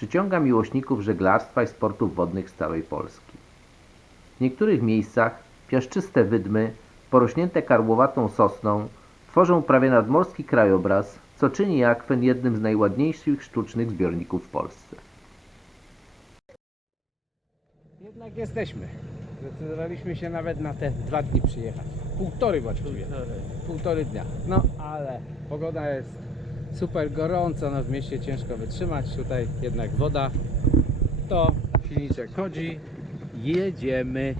przyciąga miłośników żeglarstwa i sportów wodnych z całej Polski. W niektórych miejscach piaszczyste wydmy, porośnięte karłowatą sosną, tworzą prawie nadmorski krajobraz, co czyni akwen jednym z najładniejszych sztucznych zbiorników w Polsce. Jednak jesteśmy. Zdecydowaliśmy się nawet na te dwa dni przyjechać. Półtory właściwie. Półtory dnia. No ale pogoda jest super gorąco, no w mieście ciężko wytrzymać. Tutaj jednak woda. To silniczek chodzi. Jedziemy.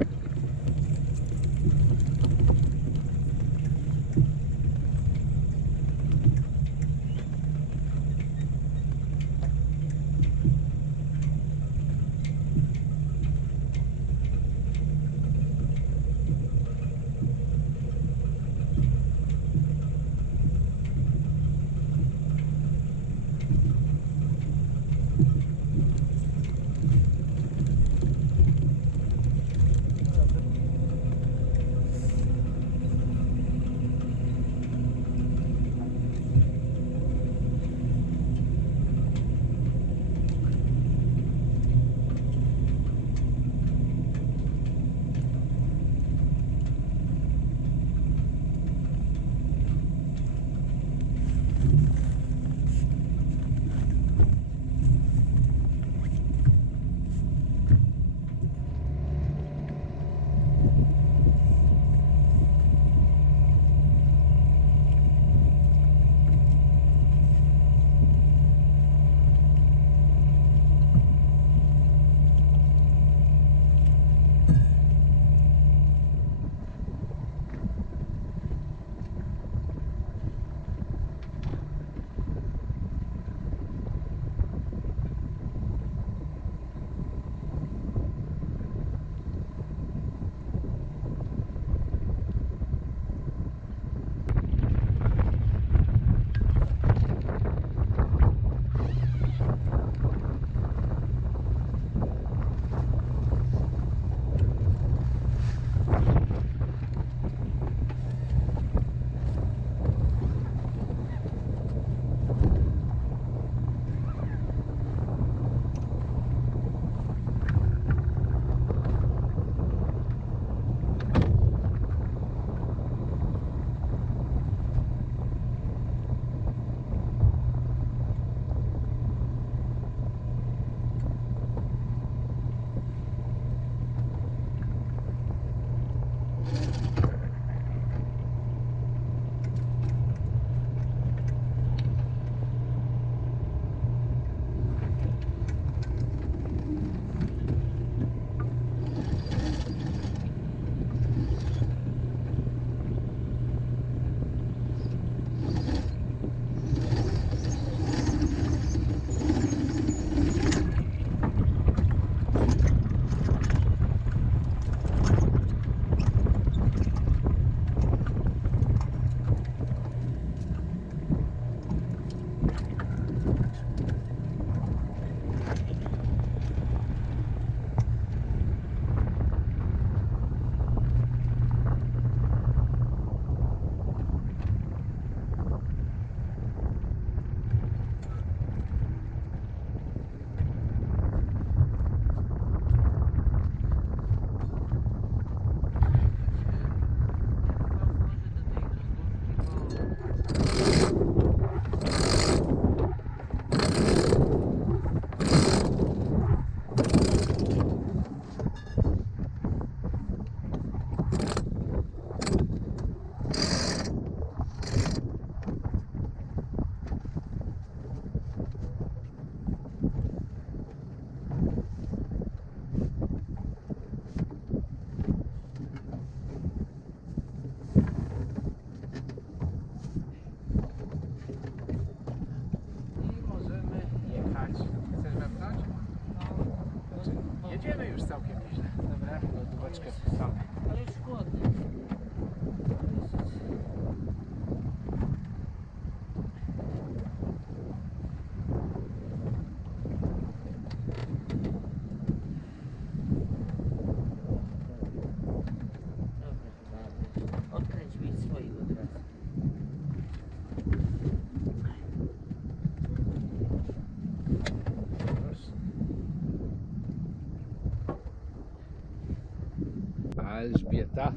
Beata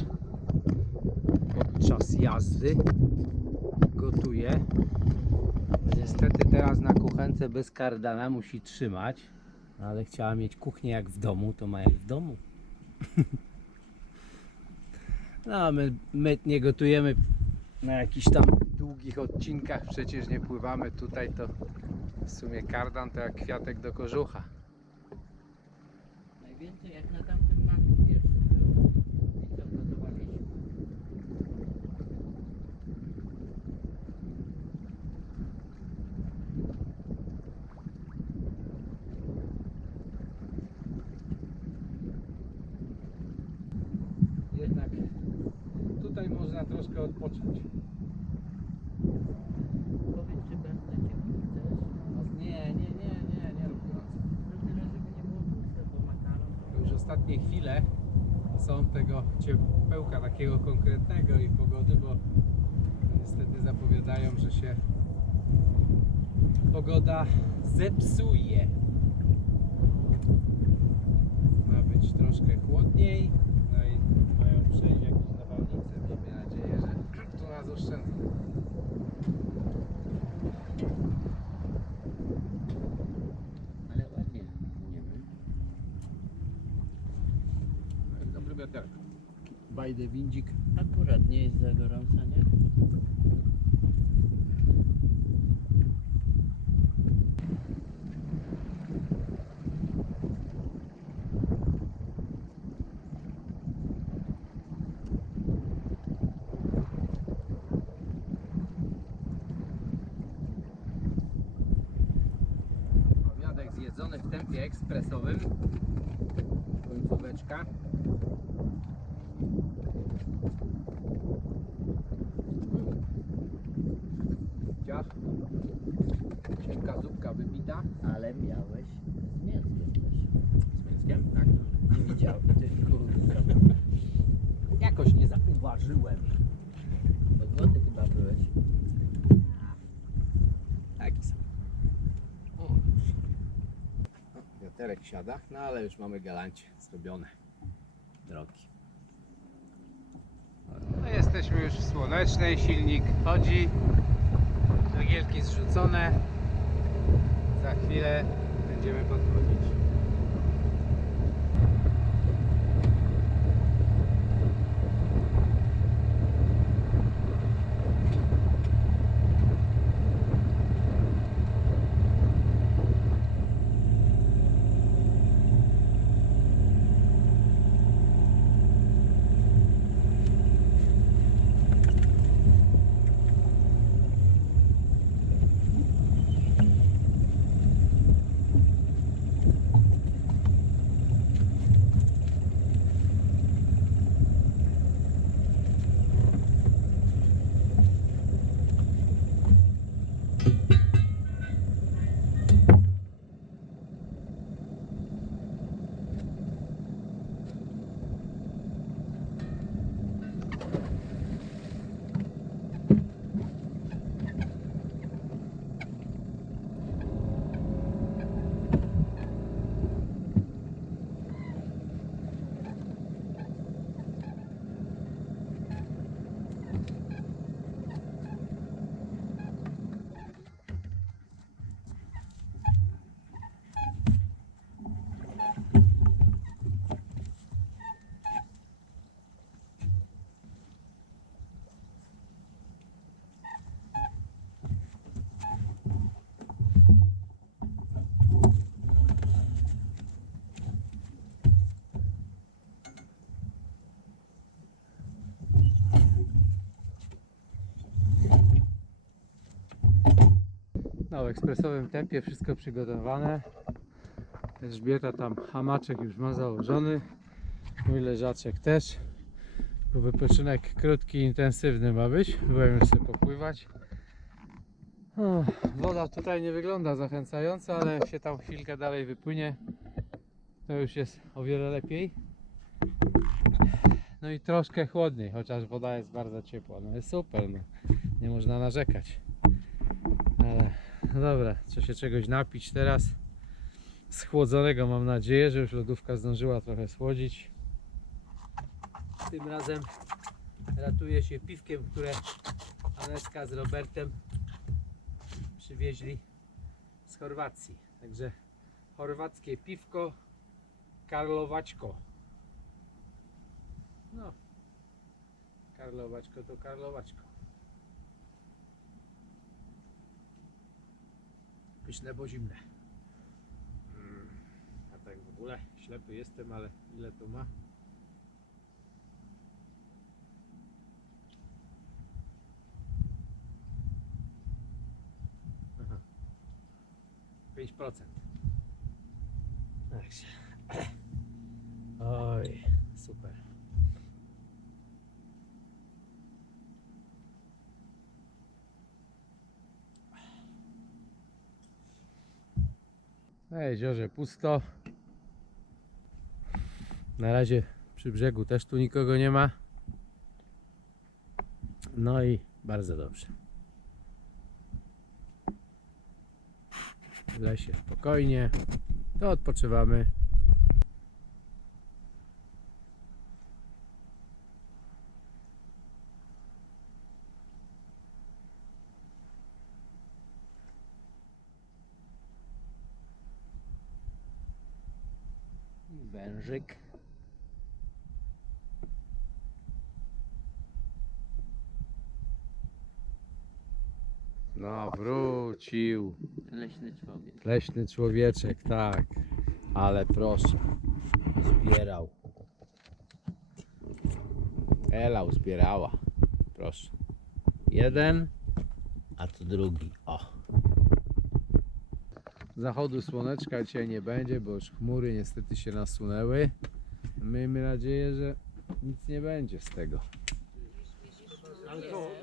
podczas jazdy gotuje. Niestety teraz na kuchence bez kardana musi trzymać, ale chciała mieć kuchnię jak w domu, to ma jak w domu. No, my, my nie gotujemy na jakichś tam długich odcinkach, przecież nie pływamy tutaj, to w sumie kardan to jak kwiatek do kożucha. Najwięcej jak na tamtym maku pierwszym było. I co gotowaliśmy. Jednak tutaj można troszkę odpocząć. Powiedz, czy będę cię chcesz? Nie, nie, nie, nie, nie rób gorąco. No tyle, żeby nie było tłuste, bo makaron to... Już ostatnie chwile są tego ciepełka takiego konkretnego i pogody, bo niestety zapowiadają, że się pogoda zepsuje. Ma być troszkę chłodniej, no i mają przejść jakieś nawałnice. Miejmy nadzieję, oszczędzą. Ale ładnie płyniemy. Dobry wiaterek. Bajdę windzik. Akurat nie jest za gorąco, nie? Obiadek zjedzony w tempie ekspresowym. Końcóweczka. Ciach. Cienka zupka wybita. Ale miałeś z mięskiem też. Z mięskiem? Tak. Nie widziałem, ty kurwa. Jakoś nie zauważyłem. Bo głodny chyba byłeś. Taki sam. O, już. Wiaterek siada, no ale już mamy galancie zrobione. Drogi. No jesteśmy już w Słonecznej, silnik chodzi. Węgielki zrzucone. Za chwilę będziemy podchodzić. No, w ekspresowym tempie wszystko przygotowane. Elżbieta tam hamaczek już ma założony. Mój leżaczek też. Bo wypoczynek krótki, intensywny ma być. Byłem już sobie popływać. O, woda tutaj nie wygląda zachęcająco, ale jak się tam chwilkę dalej wypłynie, to już jest o wiele lepiej. No i troszkę chłodniej, chociaż woda jest bardzo ciepła. No jest super, no. nie można narzekać. Ale no dobra, trzeba się czegoś napić teraz. Schłodzonego mam nadzieję, że już lodówka zdążyła trochę schłodzić. Tym razem ratuje się piwkiem, które Aneska z Robertem przywieźli z Chorwacji. Także chorwackie piwko Karlowaćko. No, Karlowaćko to Karlowaćko. Pyszne, bo zimne. Mm, A tak w ogóle ślepy jestem, ale ile to ma? Aha. 5%. Także. Oj, super. Na jeziorze pusto. Na razie przy brzegu też tu nikogo nie ma. No i bardzo dobrze. W lesie spokojnie. To odpoczywamy. No, wrócił. Leśny człowiek. Leśny człowieczek, tak. Ale proszę. Zbierał. Ela uzbierała. Proszę. Jeden, a tu drugi. O. Zachodu słoneczka dzisiaj nie będzie, bo już chmury niestety się nasunęły. Miejmy nadzieję, że nic nie będzie z tego. Ale to...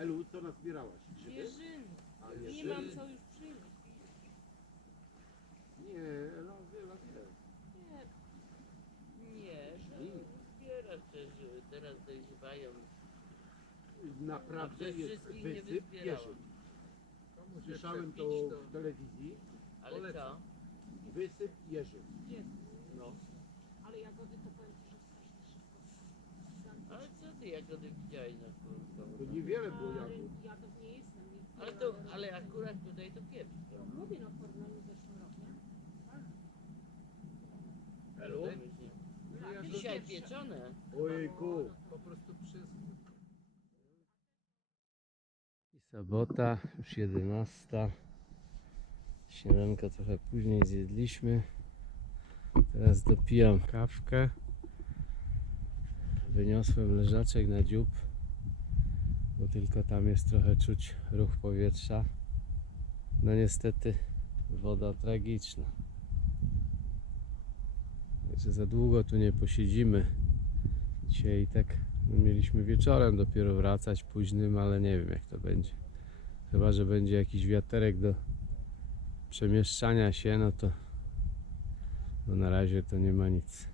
Nie. Elu, co nazbierałaś? Grzyby? Jeżyn. A Nie jeżyny? mam co już przynieść. Nie, Ela wie, Ela wie. Nie. Nie, że zbierasz też, że teraz dojrzewają. Naprawdę przecież jest wszystkich nie wysyp wyzbierałam. Słyszałem to przepić w telewizji. Ale Polecam. co? Wysyp jeżyn. Jest. No. Ale jagody to powiem Ci, że strasznie szybko są. Ale co ty jagody widziałeś na? To niewiele było Ale jagód. jadów nie jestem. Nie Ale to, ale akurat tutaj to pieprz. Mówię no w porównaniu z zeszłym rokiem. Elu? Tak, Dzisiaj pierwsze. pieczone. Ojejku. Po prostu przez... I sobota, już 11. Śniadanko trochę później zjedliśmy. Teraz dopijam kawkę. Wyniosłem leżaczek na dziób, bo tylko tam jest trochę czuć ruch powietrza. No niestety woda tragiczna. Także za długo tu nie posiedzimy. Dzisiaj tak no, mieliśmy wieczorem dopiero wracać późnym, ale nie wiem jak to będzie. Chyba, że będzie jakiś wiaterek do przemieszczania się, no to na razie to nie ma nic.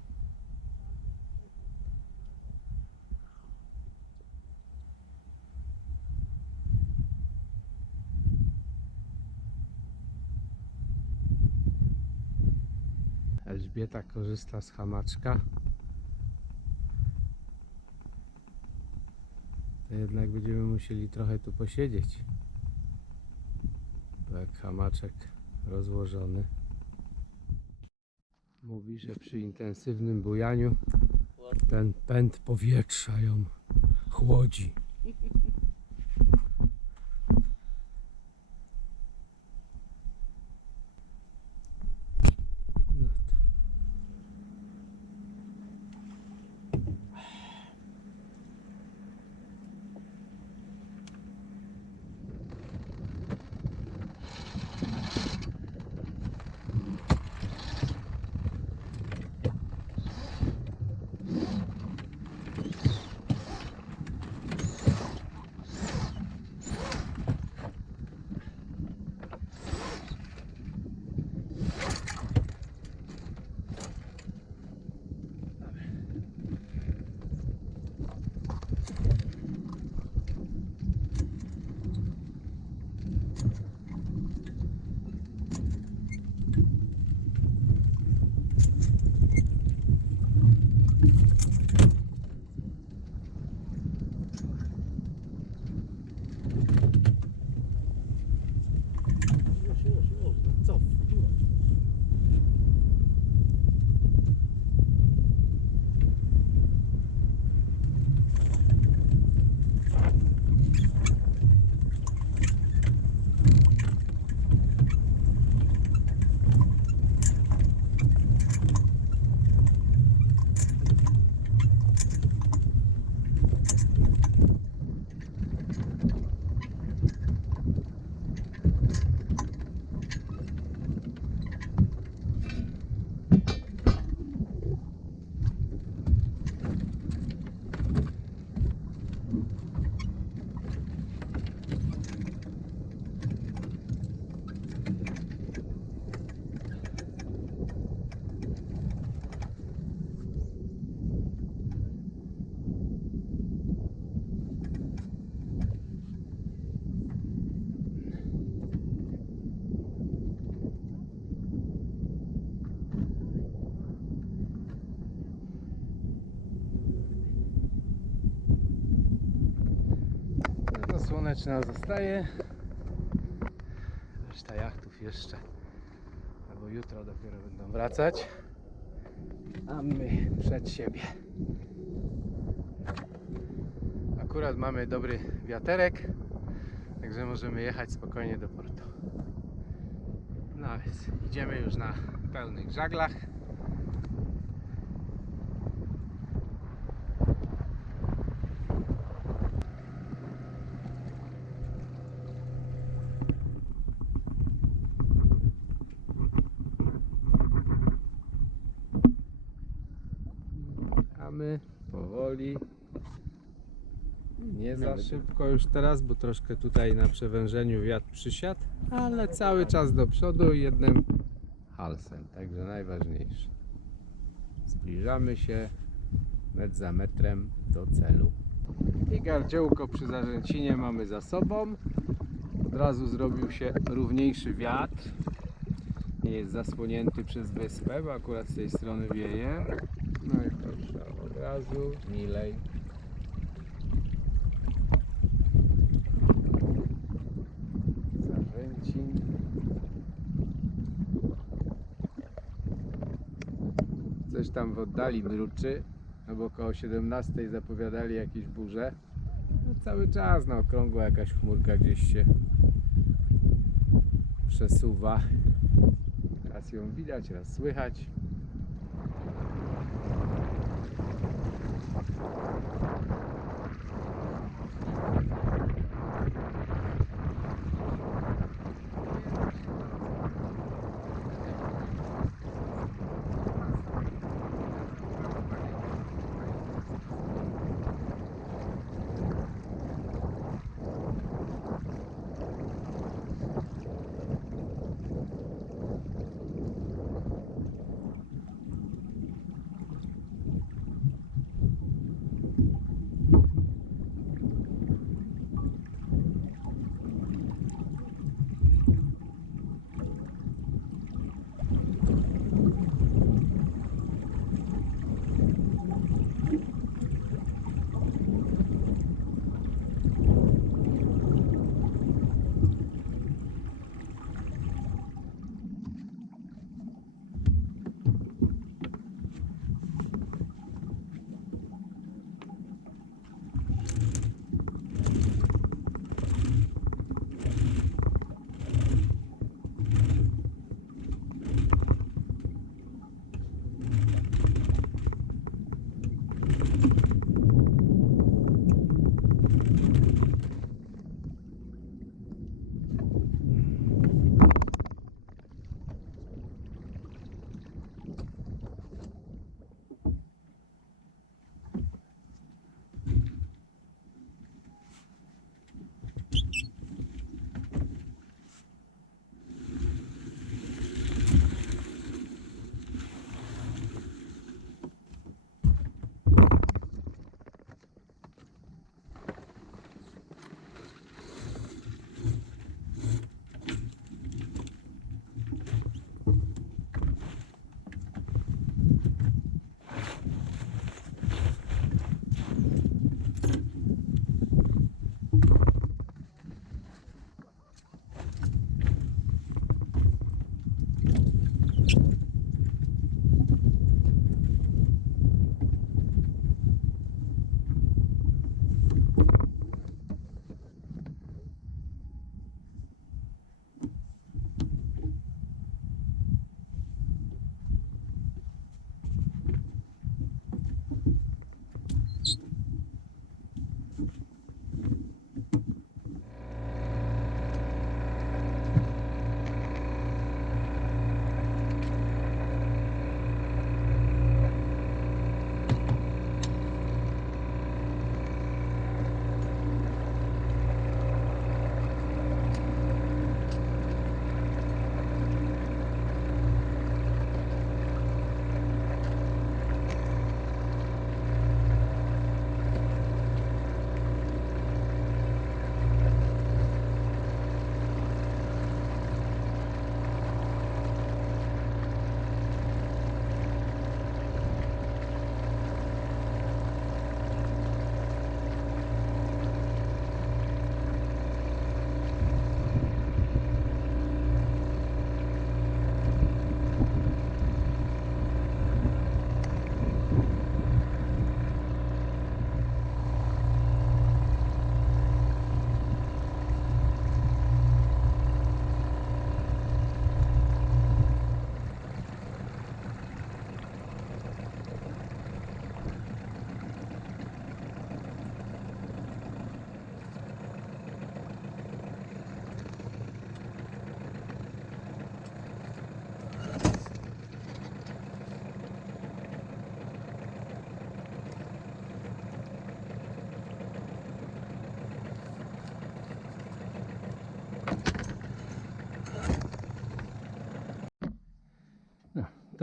Elżbieta korzysta z hamaczka. to jednak będziemy musieli trochę tu posiedzieć. Jak hamaczek rozłożony. Mówi, że przy intensywnym bujaniu ten pęd powietrza ją chłodzi. Słoneczna zostaje. Reszta jachtów jeszcze. Albo jutro dopiero będą wracać. A my przed siebie. Akurat mamy dobry wiaterek, także możemy jechać spokojnie do portu. No więc idziemy już na pełnych żaglach. A my powoli. Nie za szybko już teraz, bo troszkę tutaj na przewężeniu wiatr przysiadł, ale cały czas do przodu jednym halsem, także najważniejsze. Zbliżamy się metr za metrem do celu. I gardziołko przy Zarzęcinie mamy za sobą. Od razu zrobił się równiejszy wiatr. Nie jest zasłonięty przez wyspę, bo akurat z tej strony wieje. No i razu milej. Zarzęcin. Coś tam w oddali mruczy, no bo około 17 zapowiadali jakieś burze. No cały czas na okrągło jakaś chmurka gdzieś się przesuwa. Raz ją widać, raz słychać.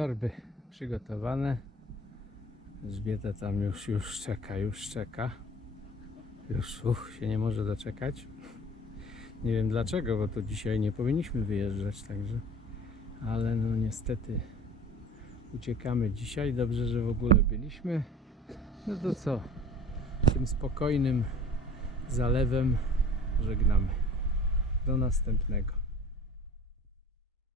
Torby przygotowane. Elżbieta tam już, już czeka, już czeka. Już uch, się nie może doczekać. Nie wiem dlaczego, bo to dzisiaj nie powinniśmy wyjeżdżać, także. Ale no niestety uciekamy dzisiaj. Dobrze, że w ogóle byliśmy. No to co? Tym spokojnym zalewem żegnamy. Do następnego.